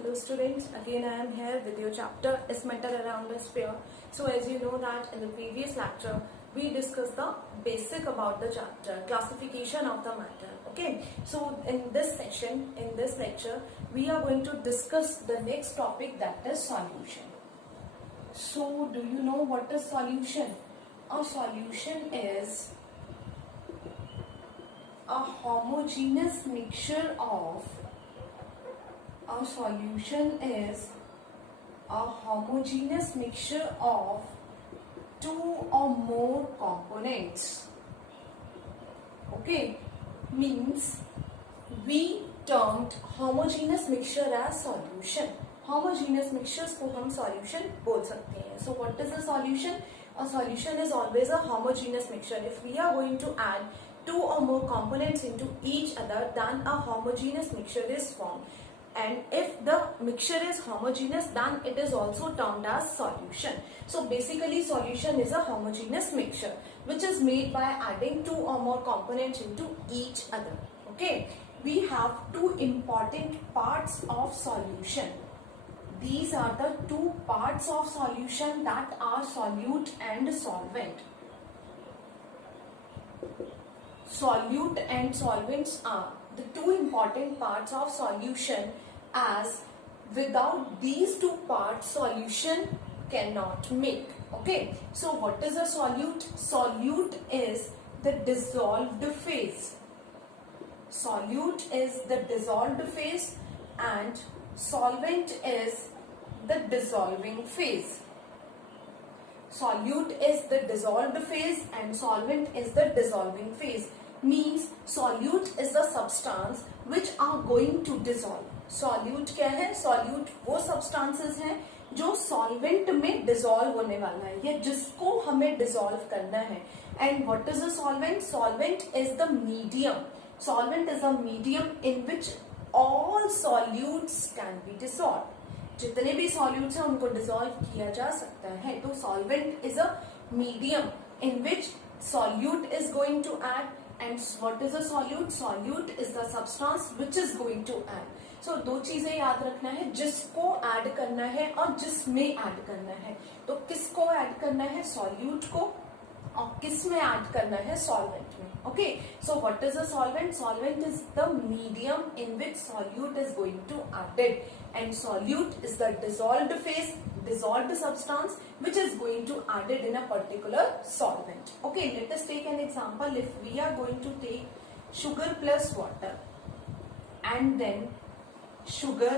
Hello students, again I am here with your chapter is matter around a sphere. So as you know that in the previous lecture we discussed the basic about the chapter, classification of the matter. Okay, so in this session, in this lecture, we are going to discuss the next topic, that is solution. So do you know what is solution? A solution is a homogeneous mixture of a solution is a homogeneous mixture of two or more components. Okay, means we termed homogeneous mixture as solution. Homogeneous mixtures को हम solution बोल सकते हैं. So what is a solution? A solution is always a homogeneous mixture. If we are going to add two or more components into each other, then a homogeneous mixture is formed. And if the mixture is homogeneous, then it is also termed as solution. So basically solution is a homogeneous mixture which is made by adding two or more components into each other. Okay, we have two important parts of solution. These are the two parts of solution that are solute and solvent. Solute and solvents are the two important parts of solution, as without these two parts solution cannot make. Okay, so what is a solute? Solute is the dissolved phase. Solute is the dissolved phase and solvent is the dissolving phase. Solute is the dissolved phase and solvent is the dissolving phase. Means solute is the substance which are going to dissolve. Solute क्या है? Solute वो substances हैं जो solvent में dissolve होने वाला है या जिसको हमें dissolve करना है. And what is a solvent? Solvent is the medium. Solvent is a medium in which all solutes can be dissolved. जितने भी solutes हैं उनको dissolve किया जा सकता है. तो solvent is a medium in which solute is going to add. And what is a solute? Solute is the substance which is going to add. So दो चीजें याद रखना है, जिसको ऐड करना है और जिसमें ऐड करना है. तो किसको ऐड करना है? सॉल्यूट को. और किस में ऐड करना है? सॉल्वेंट में. Okay, so what is a solvent? Solvent is the medium in which solute is going to added. And solute is the dissolved phase, dissolved substance which is going to added in a particular solvent. Okay, let us take an example. If we are going to take sugar plus water and then sugar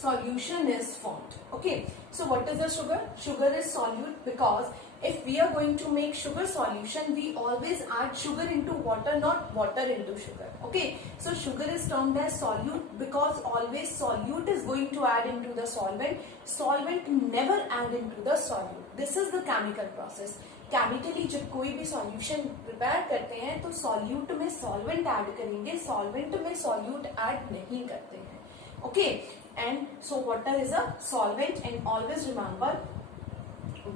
solution is formed. Okay, so what is the sugar? Sugar is solute because if we are going to make sugar solution, we always add sugar into water, not water into sugar. Okay, so sugar is termed as solute because always solute is going to add into the solvent. Solvent never add into the solute. This is the chemical process. Chemically जब कोई भी solution prepare करते हैं तो solute में solvent add करेंगे, solvent में solute add नहीं करते हैं. Okay, and so water is a solvent, and always remember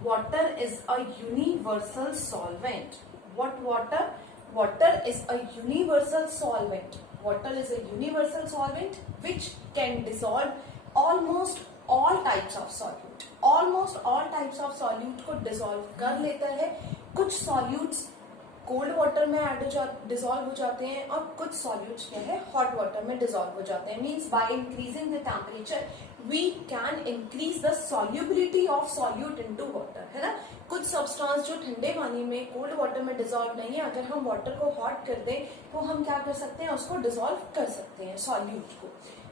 water is a universal solvent. What water? Water is a universal solvent. Water is a universal solvent which can dissolve almost all types of solute. Almost all types of solute को dissolve कर लेता है. कुछ solutes cold water में dissolve हो जाते हैं और कुछ सॉल्यूट्स क्या है हॉट वाटर में डिसॉल्व हो जाते हैं. Means by increasing the temperature we can increase the solubility of solute into water, है ना. कुछ सब्सटेंस जो ठंडे पानी में कोल्ड वाटर में डिसॉल्व नहीं है, अगर हम वाटर को हॉट कर दें तो हम क्या कर सकते हैं? उसको डिसॉल्व कर सकते हैं सॉल्यूट को.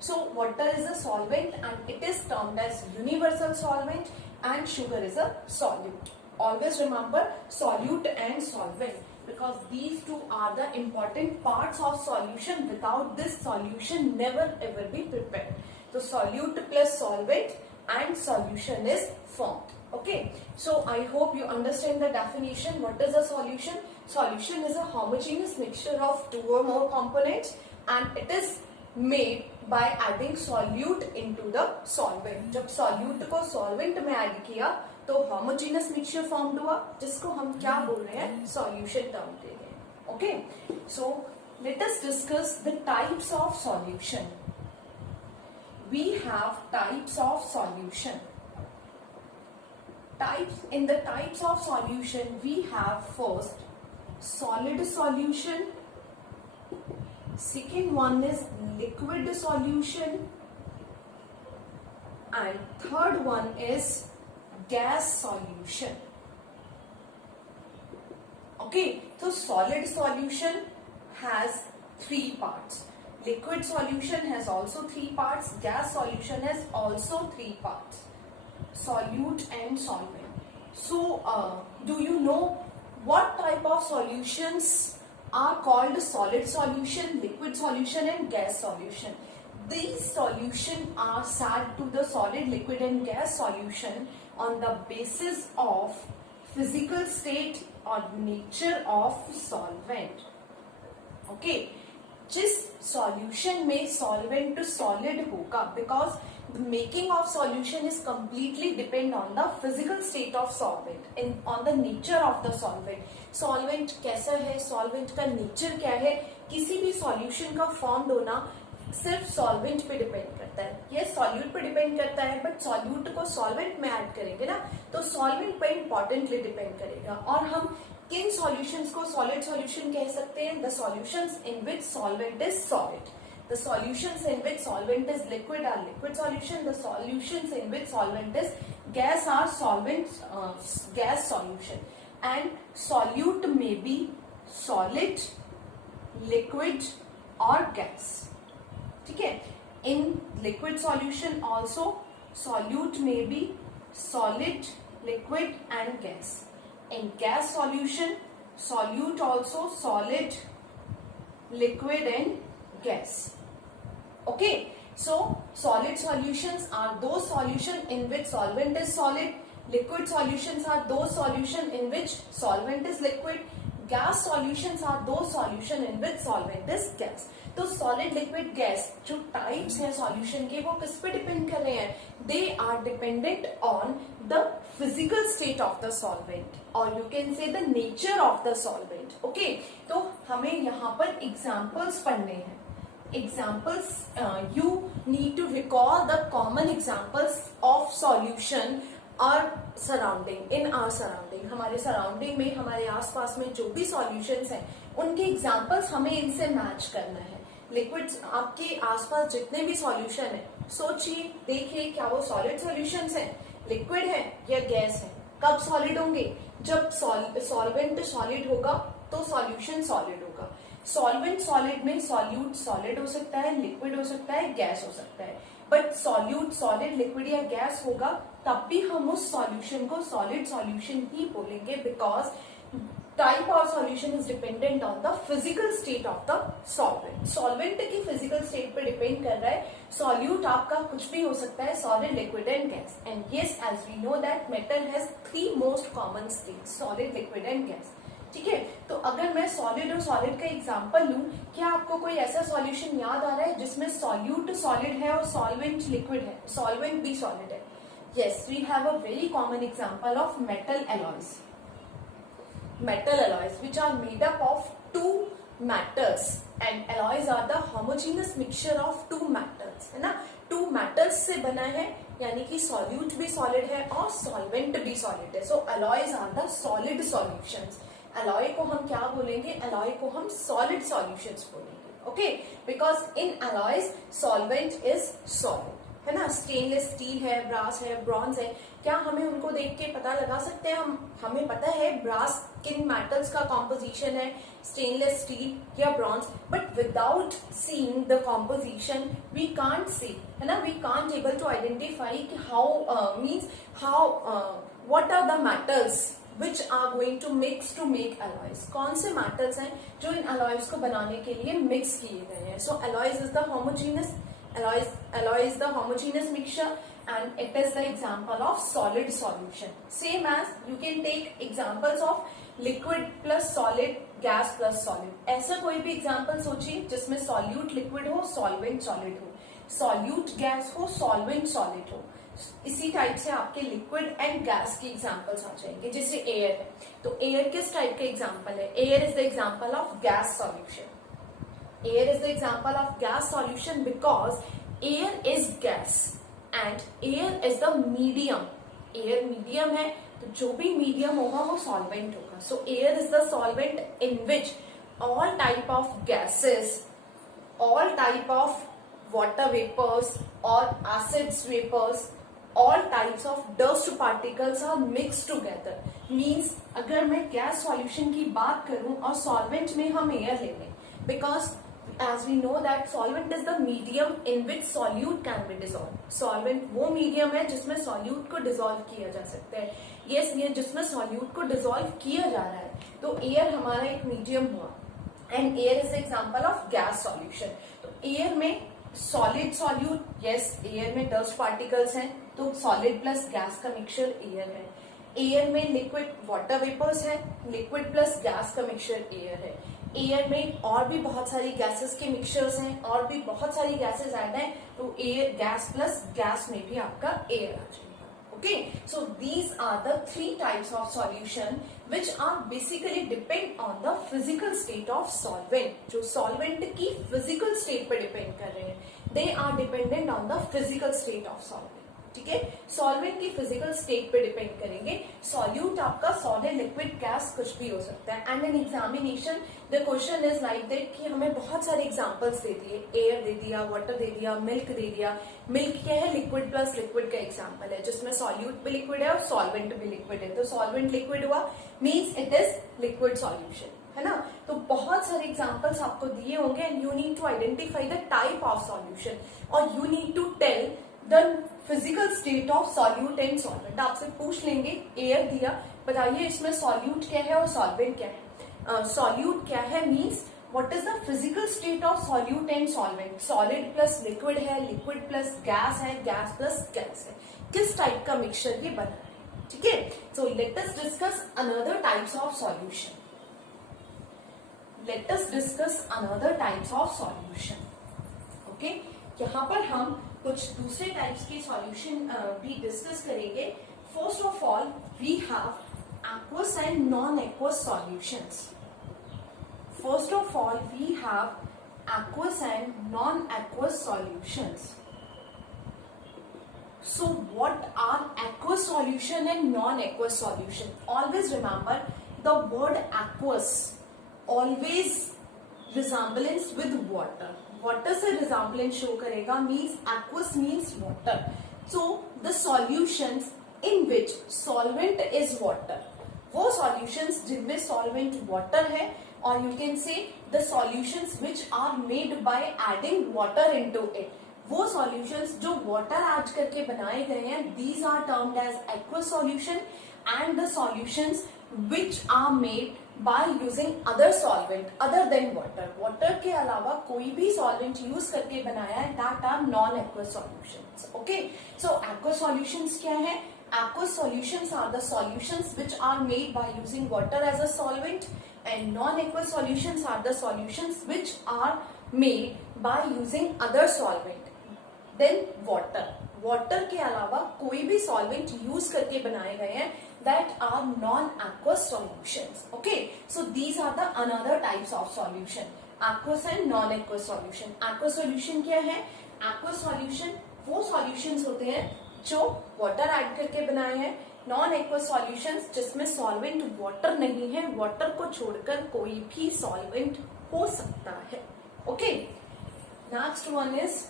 So water is a solvent and it is termed as universal solvent and sugar is a solute. Always remember solute and solvent because these two are the important parts of solution. Without this, solution never ever be prepared. So solute plus solvent and solution is formed. Okay, so I hope you understand the definition. What is a solution? Solution is a homogeneous mixture of two or more components and it is made by adding solute into the solvent. जब solute को solvent में add किया तो homogeneous mixture formed हुआ जिसको हम क्या बोल रहे हैं? Solution term दे रहे हैं. Okay, so let us discuss the types of solution. we have types of solution. In the types of solution we have first solid solution, second one is liquid solution, and third one is gas solution. Okay, so solid solution has 3 parts. Liquid solution has also 3 parts. Gas solution has also 3 parts. Solute and solvent. So, do you know what type of solutions are called solid solution, liquid solution, and gas solution? These solutions are set to the solid, liquid, and gas solution on the basis of physical state or nature of solvent. Okay, जिस solution में solvent solid होगा, because the making of solution is completely depend on the physical state of solvent and on the nature of the solvent. Solvent कैसा है, solvent का nature क्या है, किसी भी solution का form होना सिर्फ सॉल्वेंट पे डिपेंड करता है. ये सॉल्यूट पे डिपेंड करता है, बट सॉल्यूट को सॉल्वेंट में ऐड करेंगे ना, तो सॉल्वेंट पे इंपॉर्टेंटली डिपेंड करेगा. और हम किन सॉल्यूशंस को सॉलिड सॉल्यूशन कह सकते हैं? The solutions in which solvent is solid. The solutions in which solvent is liquid are liquid solution. The solutions in which solvent is gas are solvent gas solution. And solute may be solid, liquid or gas. ठीक है. In liquid solution also solute may be solid, liquid and gas. In gas solution solute also solid, liquid and gas. Okay, so solid solutions are those solution in which solvent is solid. Liquid solutions are those solution in which solvent is liquid. Gas solutions are those solution in which solvent is gas. तो solid, liquid, gas जो types हैं solution के, वो किस पे depend कर रहे हैं? They are dependent on the physical state of the solvent, or you can say the nature of the solvent. Okay, तो हमें यहाँ पर examples पढ़ने हैं. Examples, you need to recall the common examples of solution our surrounding, in our surrounding. हमारे surrounding में, हमारे आसपास में जो भी solutions हैं, उनके examples हमें इनसे मैच करना है. Liquids, आपके आसपास जितने भी solution है, सोचिए, देखिए क्या वो solid solutions हैं, liquid है या gas है. कब solid होंगे? जब solvent solid होगा तो solution solid होगा. सॉल्वेंट सॉलिड में सॉल्यूट सॉलिड हो सकता है, लिक्विड हो सकता है, गैस हो सकता है, बट सॉल्यूट सॉलिड, लिक्विड या गैस होगा तब भी हम उस सॉल्यूशन को सॉलिड सॉल्यूशन ही बोलेंगे, because type of solution is dependent on the physical state of the solvent. Solvent की फिजिकल स्टेट पे डिपेंड कर रहा है. सॉल्यूट आपका कुछ भी हो सकता है, solid, liquid and gas. And yes, as we know that metal has 3 most common states, solid, liquid and gas. ठीक है, तो अगर मैं सॉलिड और सॉलिड का एग्जांपल लूं, क्या आपको कोई ऐसा सॉल्यूशन याद आ रहा है जिसमें सॉल्यूट सॉलिड है और सॉल्वेंट लिक्विड है, सॉल्वेंट भी सॉलिड है? Yes, we have a very common example of metal alloys. Metal alloys which are made up of 2 metals, and alloys are the homogeneous mixture of 2 metals, है ना. 2 metals से बना है, यानी कि सॉल्यूट भी सॉलिड है और सॉल्वेंट भी सॉलिड है. So alloys are the solid solutions. Alloy को हम क्या बोलेंगे? एलॉय को हम सॉलिड सॉल्यूशंस बोलेंगे. Okay, because in alloys solvent is solid, है ना. स्टेनलेस स्टील है, ब्रास है, ब्रॉन्ज है, क्या हमें उनको देख के पता लगा सकते हैं? हमें पता है ब्रास किन मेटल्स का कॉम्पोजिशन है, स्टेनलेस स्टील या bronze, but without seeing the composition we can't see, है ना. We can't able to identify कि how means how what are the metals which are going to mix to make alloys. कौन से metals हैं जो इन alloys को बनाने के लिए mix किए गए हैं? So alloys is the homogeneous alloy is the homogeneous mixture and it is the example of solid solution. Same as you can take examples of liquid plus solid, gas plus solid. ऐसा कोई भी example सोचिए जिसमें solute liquid हो, solvent solid हो, solute gas हो, solvent solid हो. इसी टाइप से आपके लिक्विड एंड गैस की एग्जांपल्स आ जाएंगे. जैसे एयर है, तो एयर किस टाइप के एग्जांपल है? Air is the example of gas solution. Air is the example of gas solution because air is gas and air is the medium, air medium है तो जो भी मीडियम होगा वो सॉल्वेंट होगा. सो air is the solvent in which all type of gases, all type of water vapors or acids vapors, all types of dust particles are mixed together. Means अगर मैं gas solution की बात करूं और solvent में हम air ले लें, because as we know that solvent is the medium in which solute can be dissolved. Solvent वो medium है जिसमें solute को dissolve किया जा सकता है. Yes, ये जिसमें solute को dissolve किया जा रहा है, तो air हमारा एक medium हुआ. And air is the example of gas solution. तो air में solid solute, yes, air में dust particles हैं, तो solid plus gas का mixture air है. air में liquid water vapors है, liquid plus gas का mixture air है. air में और भी बहुत सारी gases के mixtures हैं, और भी बहुत सारी gases ऐड हैं, तो air gas plus gas में भी आपका air आ जाएगा. Okay, so these are the three types of solution which are basically depend on the physical state of solvent. जो solvent की physical state पे depend कर रहे हैं, they are dependent on the physical state of solvent. ठीक है, solvent की physical state पे depend करेंगे. solute आपका solid, liquid, gas कुछ भी हो सकता है. and in examination the question is like that कि हमें बहुत सारे examples दे दिए, air दे दिया, water दे दिया, milk दे दिया. milk क्या है? liquid plus liquid का example है, जिसमें solute भी liquid है और solvent भी liquid है. तो solvent liquid हुआ means it is liquid solution, है ना. तो बहुत सारे examples आपको दिए होंगे and you need to identify the type of solution or you need to tell the physical state of solute and solvent. आपसे पूछ लेंगे, एयर दिया, बताइए इसमें solute क्या है और solvent क्या है. solute क्या है means what is the physical state of solute and solvent. solid plus liquid है, liquid plus gas है, gas plus gas है. किस टाइप का मिक्सचर ये बना है. ठीक है, so let us discuss another types of solution. Let us discuss another types of solution. Okay, यहाँ पर हम कुछ दूसरे टाइप्स के सॉल्यूशन भी डिस्कस करेंगे. First of all we have aqueous and non-aqueous solutions. First of all we have aqueous and non-aqueous solutions. So what are aqueous solution and non-aqueous solution? Always remember the word aqueous always resemblance with water. Water से resemblance show करेगा means aqueous means water. So the solutions in which solvent is water, वो solutions जिनमें solvent water है, और you can say the solutions which are made by adding water into it. वो solutions जो water add करके बनाए गए हैं, these are termed as aqueous solution. and the solutions which are made by using other solvent other than water. water के अलावा कोई भी solvent use करके बनाया है, that are non-aqueous solutions. Okay, so aqueous solutions क्या है? aqueous solutions are the solutions which are made by using water as a solvent, and non-aqueous solutions are the solutions which are made by using other solvent then water. water के अलावा कोई भी solvent use करके बनाए गए हैं, that are non-aqueous solutions. Okay, so these are the another types of solution, aqueous and non-aqueous solution. aqueous solution क्या है? aqueous solution वो solutions होते हैं जो water ऐड करके बनाए हैं. non-aqueous solutions जिसमें solvent water नहीं है, water को छोड़कर कोई भी solvent हो सकता है. Okay, next one is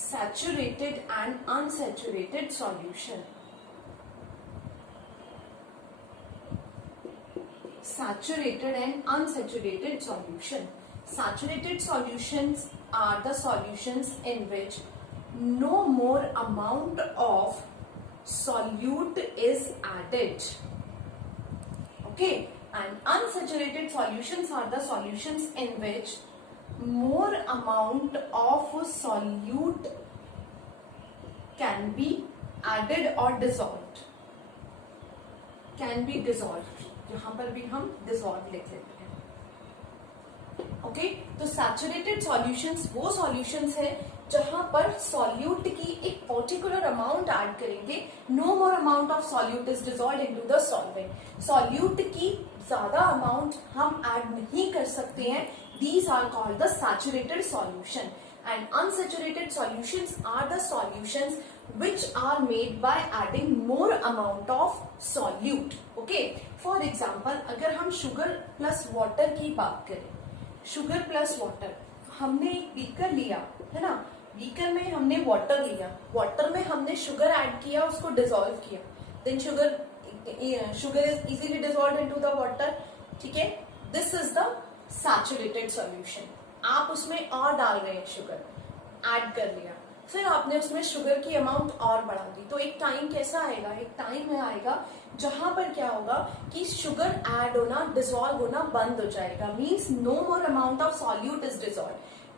saturated and unsaturated solution. Saturated and unsaturated solution. Saturated solutions are the solutions in which no more amount of solute is added. Okay, and unsaturated solutions are the solutions in which more amount of solute can be added or dissolved. Can be dissolved. यहाँ पर भी हम dissolve लिख लेते हैं. Okay, तो saturated solutions वो solutions है जहां पर सॉल्यूट की एक पर्टिकुलर अमाउंट ऐड करेंगे. No more amount of solute is dissolved into the solvent. Solute की ज्यादा अमाउंट हम ऐड नहीं कर सकते हैं, these are called the saturated solution. And unsaturated solutions are the solutions which are made by adding more amount of solute. Okay, for example, अगर हम sugar plus water की बात करें, शुगर प्लस वाटर, हमने एक बीकर लिया है ना, बीकर में हमने वाटर लिया, वाटर में हमने शुगर ऐड किया, उसको डिसॉल्व किया, then sugar is easily dissolve into the water. ठीक है, this is the saturated solution. आप उसमें और डाल रहे हैं, शुगर ऐड कर लिया, फिर आपने उसमें शुगर की अमाउंट और बढ़ा दी, तो एक टाइम कैसा आएगा, एक टाइम में आएगा जहां पर क्या होगा कि शुगर ऐड होना, डिसॉल्व होना बंद हो जाएगा. Means no more amount of solute is dissolve.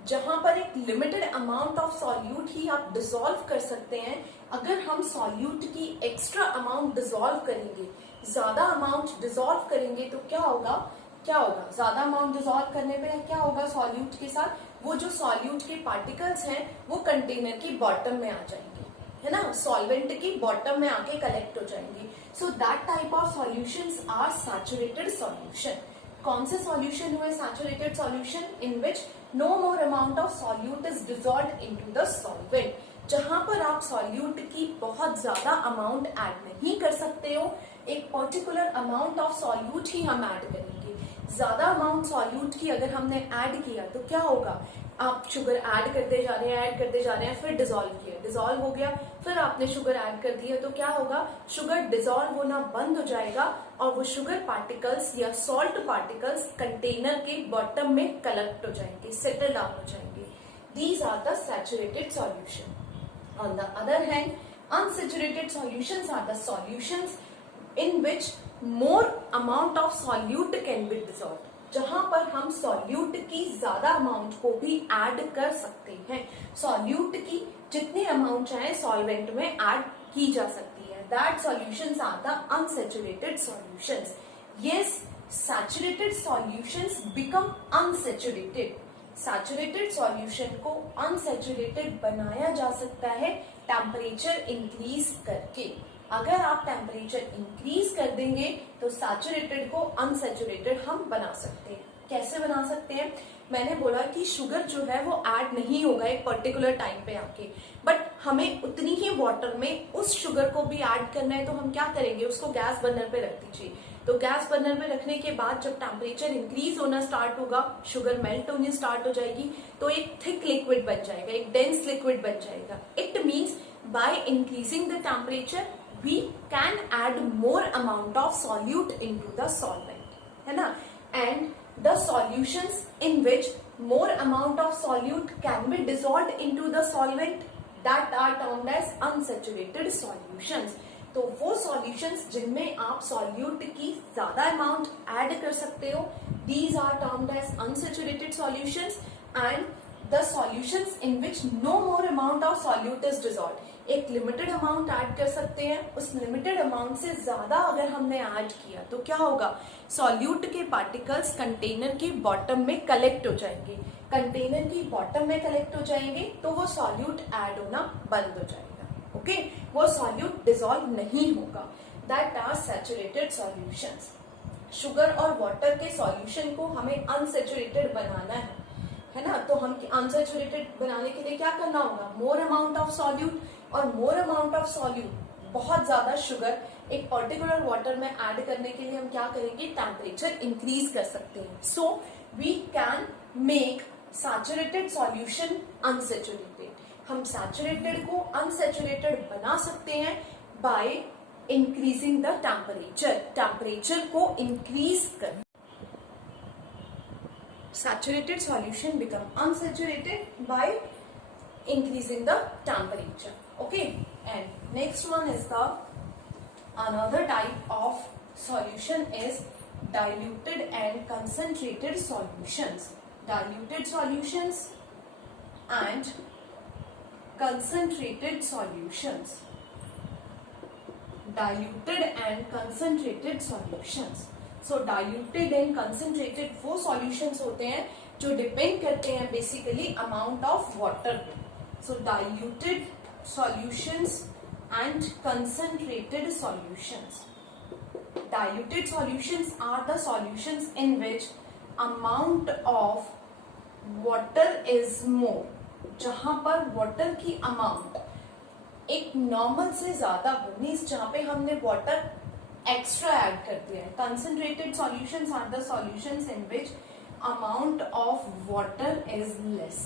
जहां पर एक लिमिटेड अमाउंट ऑफ सॉल्यूट ही आप डिसॉल्व कर सकते हैं, अगर हम सॉल्यूट की एक्स्ट्रा अमाउंट डिसॉल्व करेंगे, ज्यादा अमाउंट डिसॉल्व करेंगे, तो क्या होगा, ज्यादा अमाउंट डिसॉल्व करने पे क्या होगा सॉल्यूट के साथ, वो जो सॉल्यूट के पार्टिकल्स हैं वो कंटेनर की बॉटम में आ जाएंगे, है ना, सॉल्वेंट की बॉटम में आके कलेक्ट हो जाएंगे. So that type of solutions are saturated solution. कौन से सॉल्यूशन हुए saturated solution? In which no more amount of solute is dissolved into the solvent. जहां पर आप सॉल्यूट की बहुत ज्यादा अमाउंट ऐड नहीं कर सकते हो, एक पर्टिकुलर अमाउंट ऑफ सॉल्यूट ही हम ऐड करेंगे. ज्यादा अमाउंट सॉल्यूट की अगर हमने ऐड किया तो क्या होगा, आप शुगर ऐड करते जा रहे हैं, फिर डिसॉल्व किया, डिसॉल्व हो गया, फिर आपने शुगर ऐड कर दिया, तो क्या होगा, शुगर डिसॉल्व होना बंद हो जाएगा और वो शुगर पार्टिकल्स या सॉल्ट पार्टिकल्स कंटेनर के बॉटम में कलेक्ट हो जाएंगे, सेटल डाउन हो जाएंगे. These are the saturated solution. On the other hand, unsaturated solutions are the solutions in which more amount of solute can be dissolved. जहां पर हम सॉल्यूट की ज्यादा अमाउंट को भी ऐड कर सकते हैं. सॉल्यूट की जितनी अमाउंट चाहे सॉल्वेंट में ऐड की जा सकती है. That solutions are the unsaturated solutions. Yes, saturated solutions become unsaturated. Saturated solution को अनसैचुरेटेड बनाया जा सकता है टेम्परेचर इंक्रीज करके. अगर आप टेम्परेचर इंक्रीज कर देंगे तो सैचुरेटेड को अनसैचुरेटेड हम बना सकते हैं. कैसे बना सकते हैं? मैंने बोला कि शुगर जो है वो ऐड नहीं होगा एक पर्टिकुलर टाइम पे आके, बट हमें उतनी ही वाटर में उस शुगर को भी ऐड करना है, तो हम क्या करेंगे, उसको गैस बर्नर पे रख दीजिए. तो गैस बर्नर में रखने के बाद जब टेम्परेचर इंक्रीज होना स्टार्ट होगा, शुगर मेल्ट होनी स्टार्ट हो जाएगी, तो एक थिक लिक्विड बन जाएगा, एक डेंस लिक्विड बन जाएगा. It means by increasing the temperature we can add more amount of solute into the solvent, है ना. And the solutions in which more amount of solute can be dissolved into the solvent, that are termed as unsaturated solutions. तो वो solutions जिनमें आप solute की ज्यादा amount add कर सकते हो, these are termed as unsaturated solutions. And the solutions in which no more amount of solute is dissolved. एक लिमिटेड अमाउंट ऐड कर सकते हैं, उस लिमिटेड अमाउंट से ज्यादा अगर हमने ऐड किया तो क्या होगा, सॉल्यूट के पार्टिकल्स कंटेनर के बॉटम में कलेक्ट हो जाएंगे. कंटेनर की बॉटम में कलेक्ट हो जाएंगे तो वो सॉल्यूट ऐड होना बंद हो जाएगा. ओके, वो सॉल्यूट डिसॉल्व नहीं होगा. That are saturated solutions. Sugar और वाटर के सॉल्यूशन को हमें अनसैचुरेटेड बनाना है ना. तो हम अनसैचुरेटेड बनाने के लिए क्या करना होगा, मोर अमाउंट ऑफ सॉल्यूट. और मोर अमाउंट ऑफ सॉल्यूट, बहुत ज्यादा शुगर एक पर्टिकुलर वाटर में ऐड करने के लिए हम क्या करेंगे, टेम्परेचर इंक्रीज कर सकते हैं. So we can make saturated solution unsaturated. हम सैचुरेटेड को अनसैचुरेटेड बना सकते हैं by increasing the temperature. Temperature को इंक्रीज कर saturated solution become unsaturated by increasing the temperature. Okay, and next one is the another type of solution is diluted and concentrated solutions. Diluted solutions and concentrated solutions. Diluted and concentrated solutions. So diluted and concentrated वो solutions होते हैं जो depend करते हैं basically amount of water पे. So diluted solutions and concentrated solutions. diluted solutions are the solutions in which amount of water is more, जहां पर water की amount एक नॉर्मल से ज्यादा हो, मीन्स जहां पे हमने वाटर एक्स्ट्रा ऐड कर दिया है. Concentrated solutions are the solutions in which amount of water is less.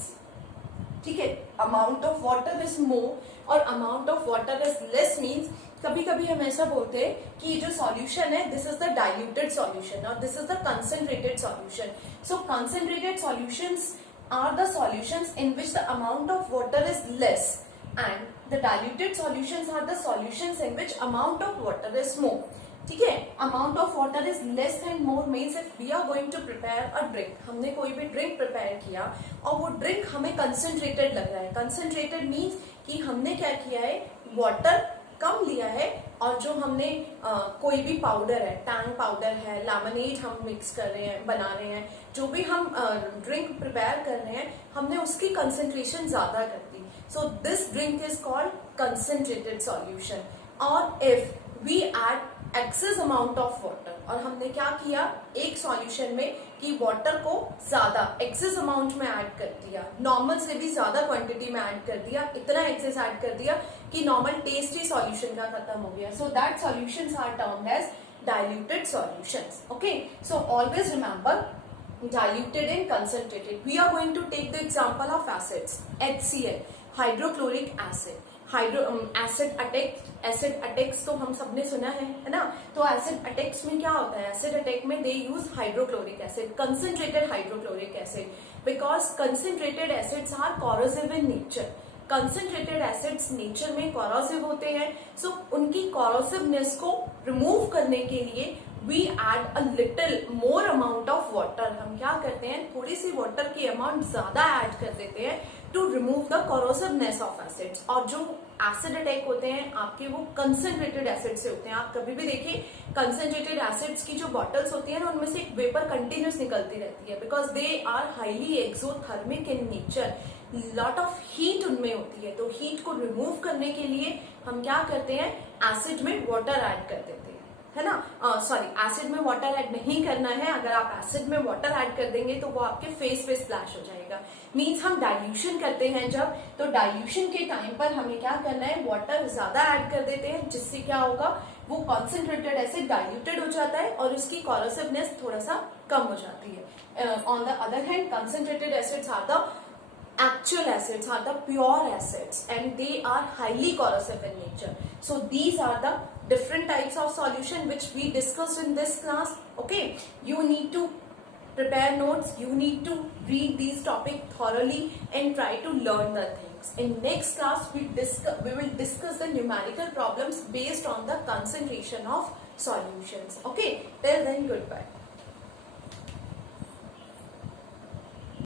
ठीक है, amount of water is more और amount of water is less means कभी कभी हम ऐसा बोलते हैं कि जो सॉल्यूशन है this is the diluted solution और this is the concentrated solution. So concentrated solutions are the solutions in which the amount of water is less and the diluted solutions are the solutions in which amount of water is more. ठीक है, amount of water is less and more means if we are going to prepare a drink, हमने कोई भी drink prepare किया और वो drink हमें concentrated लग रहा है. कंसंट्रेटेड मीन्स कि हमने क्या किया है, वाटर कम लिया है और जो हमने कोई भी पाउडर है, टैंग पाउडर है, लेमनेड हम मिक्स कर रहे हैं, बना रहे हैं, जो भी हम ड्रिंक प्रिपेयर कर रहे हैं हमने उसकी कंसंट्रेशन ज्यादा कर दी. So this drink is called concentrated solution. Or if we add excess amount of water, और हमने क्या किया एक सॉल्यूशन में कि वाटर को ज्यादा एक्सेस अमाउंट में ऐड कर दिया, नॉर्मल से भी ज्यादा क्वांटिटी में ऐड कर दिया, इतना एक्सेस ऐड कर दिया कि नॉर्मल टेस्ट ही सॉल्यूशन का खत्म हो गया. So that solutions are termed as diluted solutions. Okay, so always remember diluted and concentrated. We are going to take the example of acids. HCl, hydrochloric acid, acid attack. Acid attacks तो हम सबने सुना है ना. तो acid attacks में क्या होता है, एसिड अटैक में they use hydrochloric acid, concentrated hydrochloric acid, because concentrated acids are corrosive in nature. Concentrated acids nature में कोरोसिव होते हैं. सो उनकी कोरोसिवनेस को रिमूव करने के लिए we add a little more amount of water. हम क्या करते हैं, थोड़ी सी वाटर की अमाउंट ज्यादा ऐड कर देते हैं to remove the corrosiveness of acids. और जो एसिड अटैक होते हैं आपके वो कंसंट्रेटेड एसिड से होते हैं. आप कभी भी देखिए कंसंट्रेटेड एसिड्स की जो बॉटल्स होती है ना उनमें से एक वेपर कंटिन्यूस निकलती रहती है, because they are highly exothermic in nature. Lot of heat उनमें होती है. तो हीट को रिमूव करने के लिए हम क्या करते हैं, एसिड में वाटर ऐड कर देते हैं, है ना. सॉरी, एसिड में वाटर ऐड नहीं करना है. अगर आप एसिड में वाटर ऐड कर देंगे तो वो आपके फेस पे स्प्लैश हो जाएगा. मीन्स हम डाइल्यूशन करते हैं जब, तो डाइल्यूशन के टाइम पर हमें क्या करना है, वाटर ज्यादा ऐड कर देते हैं, जिससे क्या होगा, वो कॉन्सेंट्रेटेड एसिड डाइल्यूटेड हो जाता है और उसकी कोरोसिवनेस थोड़ा सा कम हो जाती है. On the other hand concentrated acids are the actual acids, are the pure acids, and they are highly corrosive in nature. So these are the different types of solution which we discussed in this class. Okay, you need to prepare notes, you need to read these topics thoroughly and try to learn the things. In next class we will discuss the numerical problems based on the concentration of solutions. Okay, till then, goodbye.